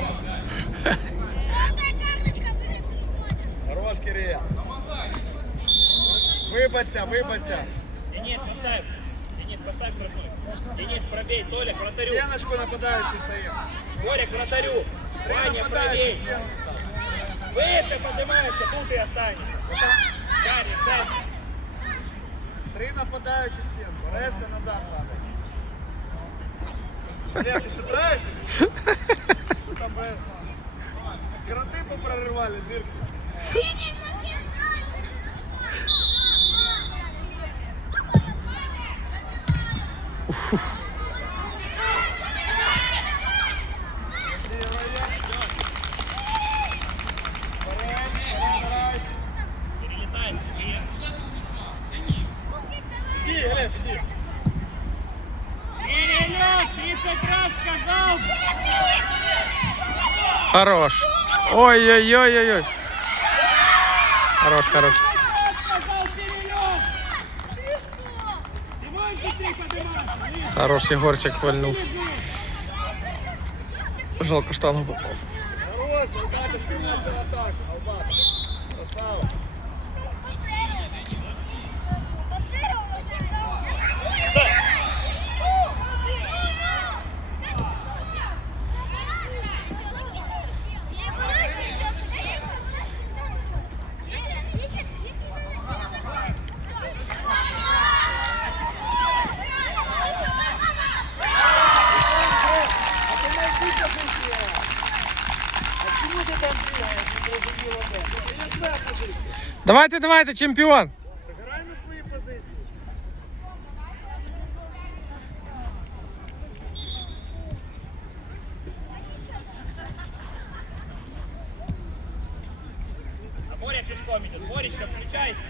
карточка. Желтая карточка. Хорош, Кирил. Вибачся, вибачся. Денис, поставь. Денис, поставь вратарю. Денис, пробей. Толя, к вратарю. Стеночку нападающий стоит. Боря, к вратарю. Три Ваня, нападающих пробей. Выше поднимайся, тут ты останешься. Гарри, центр. Три нападающих в стенку. Решта назад надо. Глеб, ты что траешь? или что? Что там, блядь? Кроты попрорывали дырку. Перелетай. Иди, Глеб, иди. Перелет, 30 раз сказал. Хорош. Ой-ой-ой-ой-ой. Хорош, хорош. Хорош, Егорчик вальнув. Жалко, штангу попав. Хорош, Давайте, давайте, чемпіон. Грай на свої позиції. А Боря пешком идет. Боречка, включайся.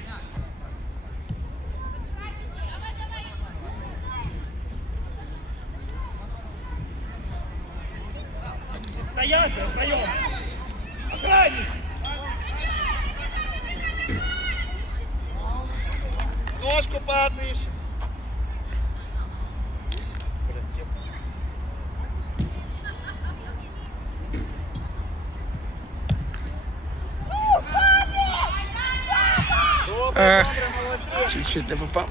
Ех. Чуть-чуть не попав.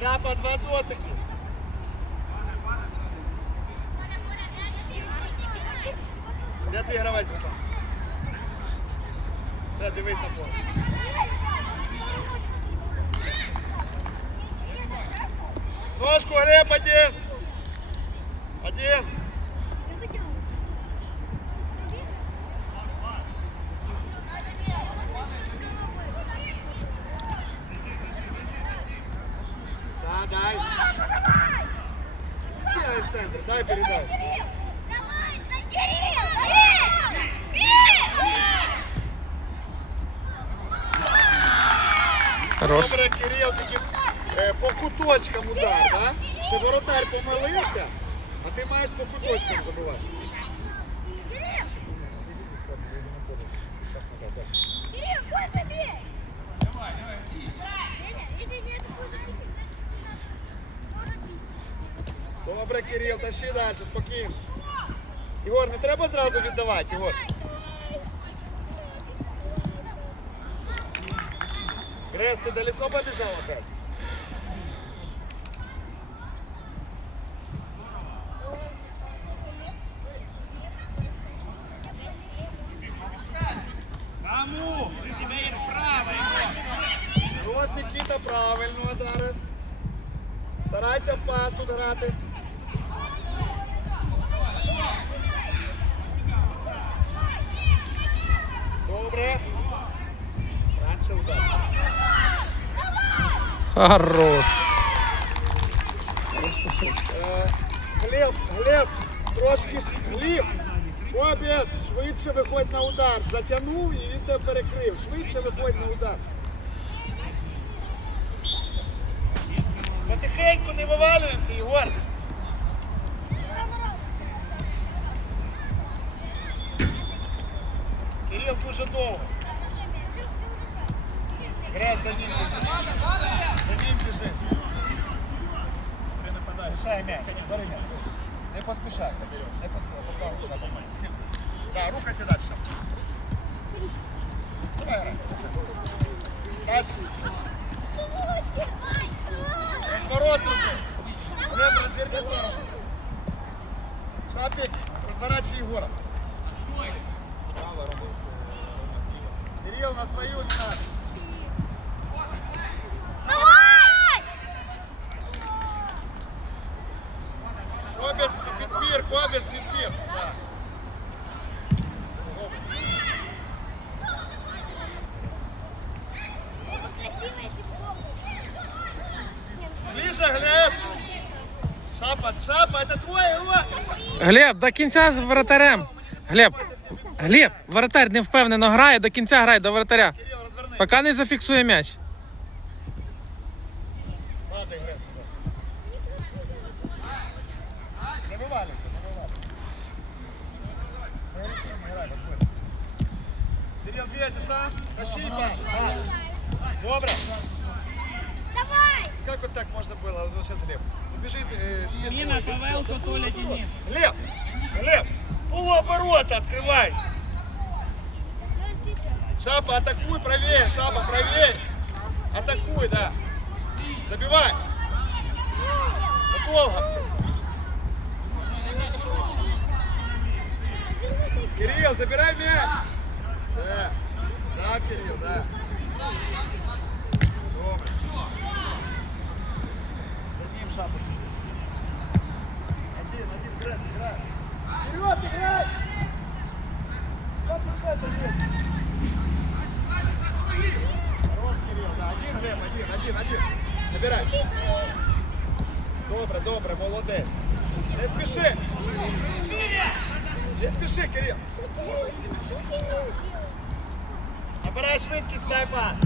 Шапа два дотики. Де твій гравець, Руслан? Все, дивись на поле. Ножку, Глеб, один. Один. Центр, дай передай. Давай, Кирилл! Бей! Хорош. Добре, Кирил, тільки е, по куточкам удар, да? Це воротар помилився, а ти маєш по куточкам забивати. Кирилл! Кирилл, больше бей! Давай, давай, Если не это будет Добре, Кирил, тащи далі, спокійно. Ігор, не треба зразу віддавати, Ігор. Грес, ти далеко побіжав опять? Хорош. Глеб, Глеб, трошки ж Глеб. Хлопець, швидше виходь на удар. Затягнув і він тебе перекрив. Швидше виходь на удар. Потихеньку не вивалюємося, Ігор. Кирил дуже довго. Грес за ним біжи. За ним біжи. Лишай м'яч. Бери м'яч. Не поспішай, не поспішай. Да, рухайся далі. Давай, грай. Дальше. Разворот руки. Глеб, разверни сторону. Шапик, разворачивай Егора. Кирилл, на свою не надо. Фитпир, Кобец, Фитпир. Да. Красиво, если плохо. Ближе, Глеб. Шапа, Шапа, это твой игрок. Глеб, до кінця з воротарем. Глеб, Глеб, воротар не впевнено грає, до кінця грай до разверни. Поки не зафіксує м'яч. Сам. Тащи и пас, пас. Добро. Давай! Как вот так можно было? Вот сейчас Глеб. Убежит э, спину. Нина, лицо. Павелко, Да Толя. Денис. Глеб, Глеб, полуоборота открывайся. Шапа, атакуй правее, Шапа, правее. Атакуй, да. Забивай. Ну, Долго все. Кирилл, забирай мяч. Кирилл, да. Добре. За ним шапа. Один, один, играй, играй. Вперед, играй! Сто процентов есть. Хорош, Кирилл, да. Один, Глеб, один, один, один. Набирай. Добре, добре, молодець. Не спіши. Не спіши, Кирилл. Набирай швидкість, дай пас.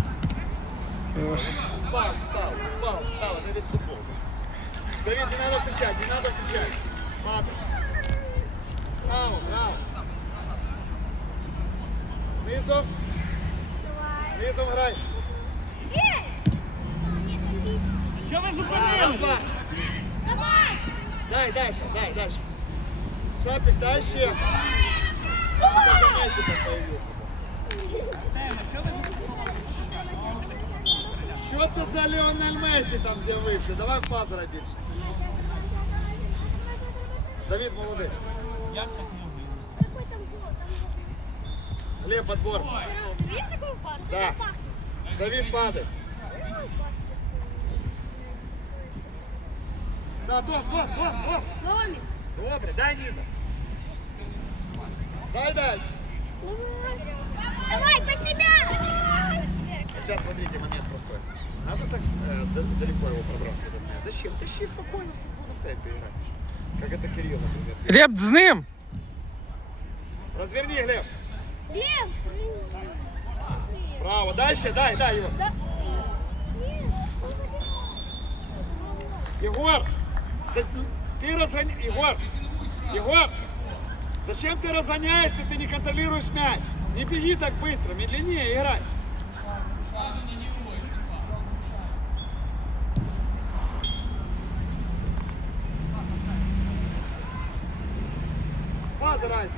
Упал, встал, упал, встал. Это весь футбол. Давид, не надо встречать, не надо встречать. Падай. Браво, браво. Низом, низом грай. Що ви Раз, зупинили? два. Давай! Дай дальше, дай дальше. Шапик, дальше. Кто за Месси там появился? Тема, що ви Що це за Леонель Мессі там з'явився? Давай в пазара більше. Давид молодець. Як так можна? Какой там гол? Глеб, подбор. Такой? Да. Давид падай. Да, дом, дом, дом, дом. Домик. Добре, дай низом. Дай дальше. Давай, под себя! Сейчас смотрите, момент простой. Надо так э, далеко его пробрасывать этот мяч. Зачем? Тащи спокойно в свободном темпе играть. Как это Кирилл, например. Глеб, з ним. Разверни, Глеб. Лев! Браво. Дальше, дай, дай его. Егор, за- ты разгоня... Егор, Егор, зачем ты разгоняешься, ты не контролируешь мяч? Не беги так быстро, медленнее играй.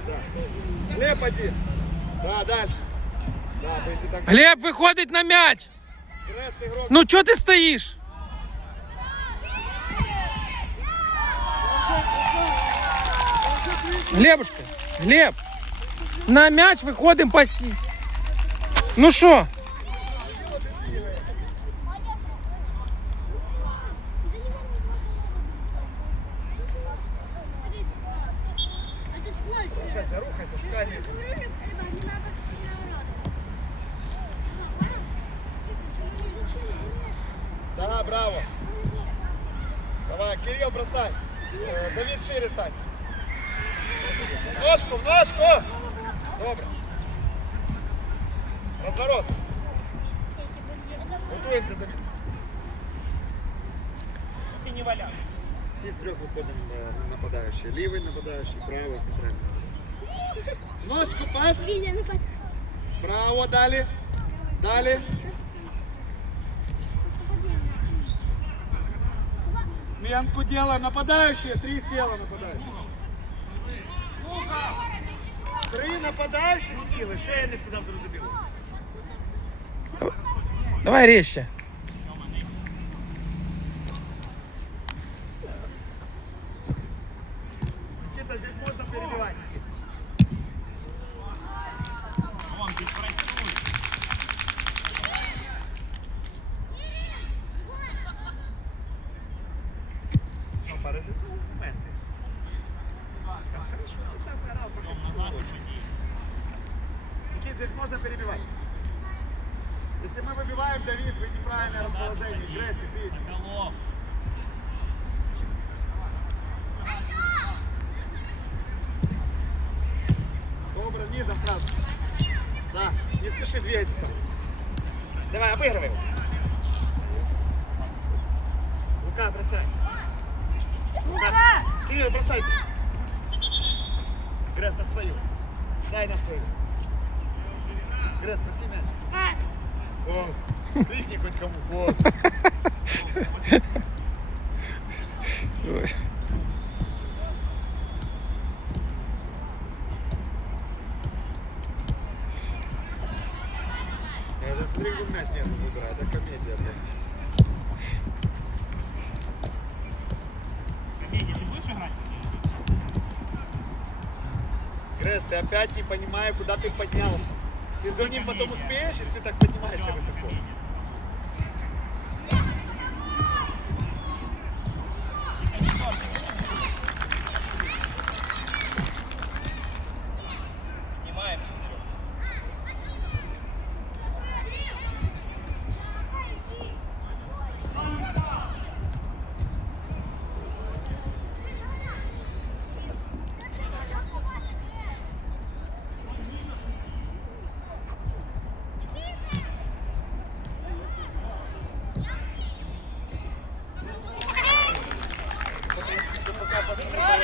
Да. Глеб один. Да, дальше. Да, если так... Глеб виходить на м'яч. Игрок. Ну чого ти стоїш? Глебушка, Глеб, на м'яч виходимо пасти. Ну що? надіємося заміну. І не валяв. Всі втрьох виходимо э, на нападающие. Левый нападающий, правый центральный. Ножку пас. Право, дали, дали. Сменку делаем. Нападающие. Три села нападающие. Три нападающих силы. Що я не сказал, что зрозуміло. Давай резче. Здесь можно перебивать. яйця сам. Давай, обыгрывай его. Лука, бросай. Лука! Кирилл, бросай. Гресс на свою. Дай на свою. Гресс, проси мяч. О, крикни хоть кому. Вот. Крес, ты опять не понимаю, куда ты поднялся. Ты за ним потом успеешь, если ты так поднимаешься высоко?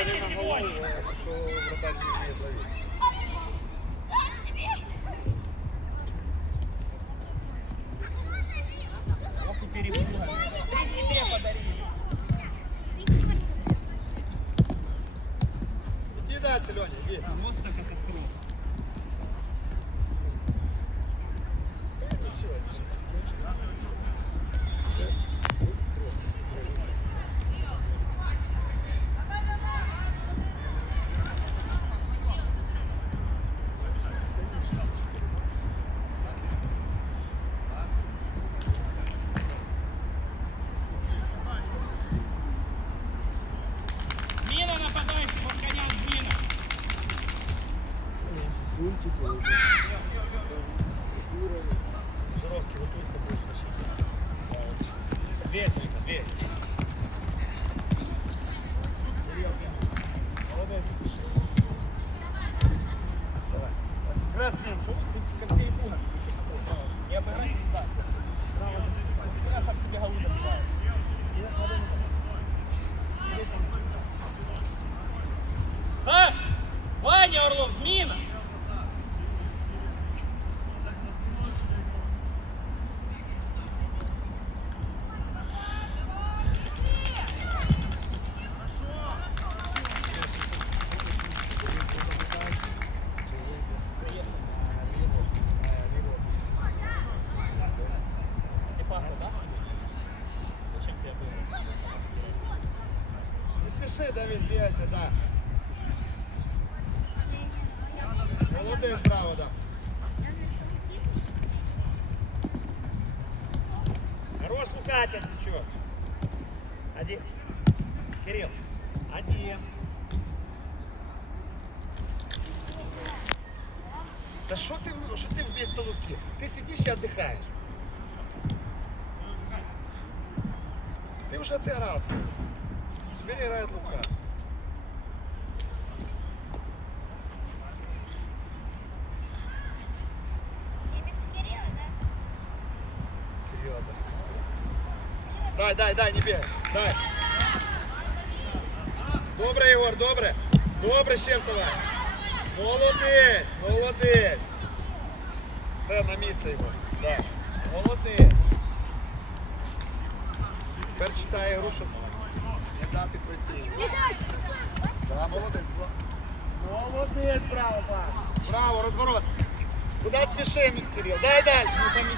на голову, що вратарь не ловить. Откачаться, что? Один. Кирилл. Один. Да что ты, что ты вместо Луки? Ты сидишь и отдыхаешь. Ты уже отыгрался. Теперь играет Лука. Добре, Ігор, добре. Добре, ще вставай. Молодець, молодець. Все, на місце Ігор. Так. Молодець. Тепер читає гру, не дати пройти. Так, молодець. Молодець, браво, Марк. Браво, розворот. Куди спішимо, Кирил? Дай далі. ну по мячу.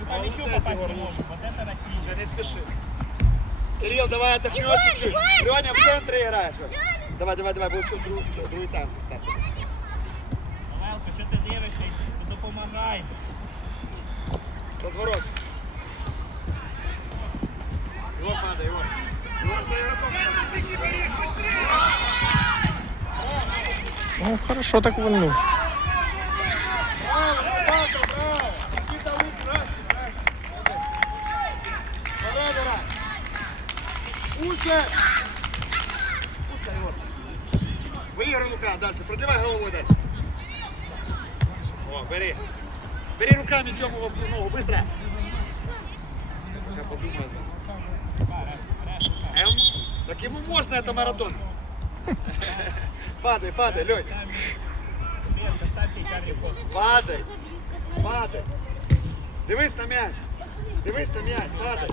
Ми по мячу попасть не ну. можемо. Вот это Россия. Не спеши. Кирилл, давай отдохнешь чуть-чуть. Леня, в центре играешь. Давай, давай, давай, будет друг, другий тайм со старта. Павелко, що ти дивишся? Допомагай. Разворот. Его падай, его. Его за игроком. Ну, хорошо так вильнув. Браво, Рыбалка, браво. Никита Лук, краще, краще. Давай, давай. Пусть. Пускай его. Выиграй Лука, дальше. Продевай головой дальше. О, бери. Бери руками Тему в ногу, быстро. Пока подумает. Эм, так ему можно, это маратон. Падай, падай, Кот. Падай! Падай! Дивись на м'яч! Дивись на м'яч, падай!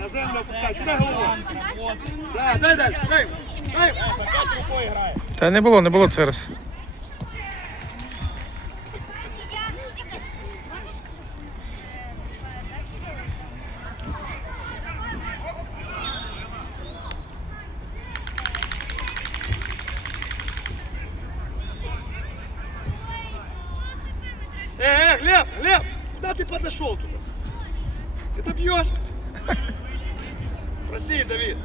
На землю опускай, кидай голову! Да, дай дальше, дай! Дай! Та не було, не було це раз. Э, э, Глеб, Глеб! Куда ты подошел туда? Ты добьешь? Проси, Давид!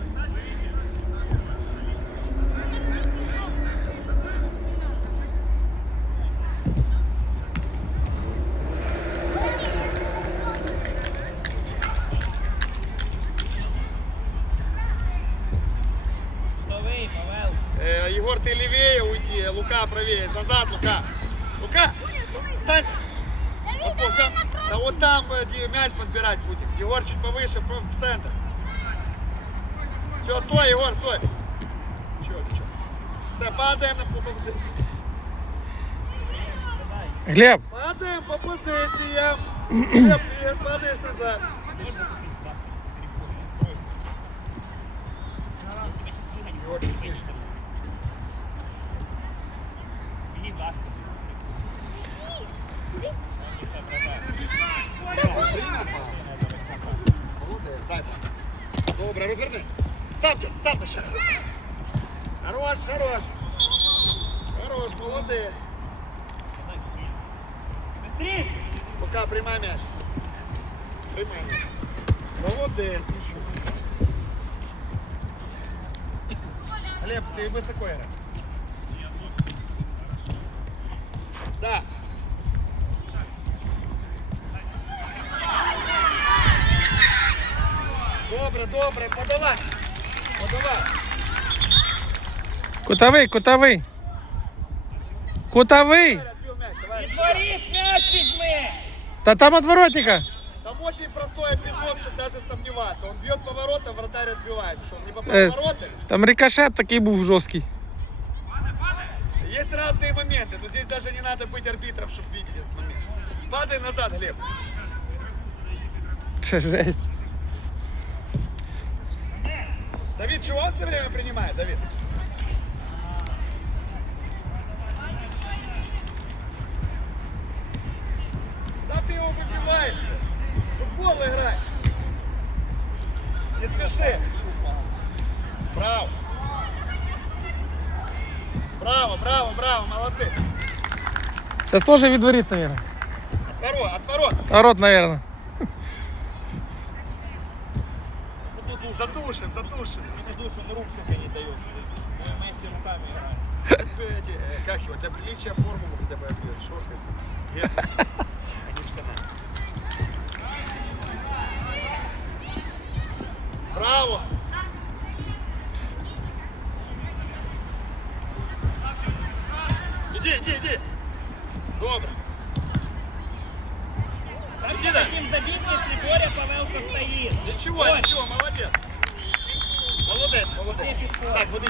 Э, Егор, ты левее уйти, Лука правее. Назад, Лука. Лука, встань. Да вот там э, мяч подбирать будет. Егор чуть повыше, в центр. Все, стой, Егор, стой. Ничего, ничего. Все, падаем на по позиции. Глеб, Падаем по позициям. Глеб, ты падаешь назад. Егор, чуть ниже. Добре, розверни. Сам сам ти ще. Хорош, хорош. Хорош, молодець. Быстрее! Пока приймай м'яч. Приймай м'яч. Молодець. Глеб, ти високо граєш. Да. Добре, добре, подавай. Подавай. кутовий, кутовий. Кутовий! Отбил мяч, давай. Відворіт, м'яч візьми! Та там от воротника. Там очень простой эпизод, чтобы даже сомневаться. Он бьет поворотом, вратарь отбивает. Что, он не попал Э. в ворота? Там рикошет такий був жорсткий. Есть разные моменты, но здесь даже не надо быть арбитром, чтобы видеть этот момент. Падай назад, Глеб. Це жесть. Давид, чего он все время принимает, Давид? Да ты его выбиваешь. Футбол играй. Не спеши. Браво. Браво, браво, браво, молодцы. Зараз теж відворіт, мабуть. Отворот, отворот. Ворот, мабуть. Затушим, затушим. Душу, он рук, сука, не дает. Месси руками играет. Хоть бы эти, как его, для приличия форму хотя бы объять, шорты. Гетры, а не в штанах. Браво! Иди, иди, иди. Добре. Иди, да. Хотим забить, если Боря Павелко стоит. Ничего, ничего, молодец. Молодець, молодець. Так, водичку.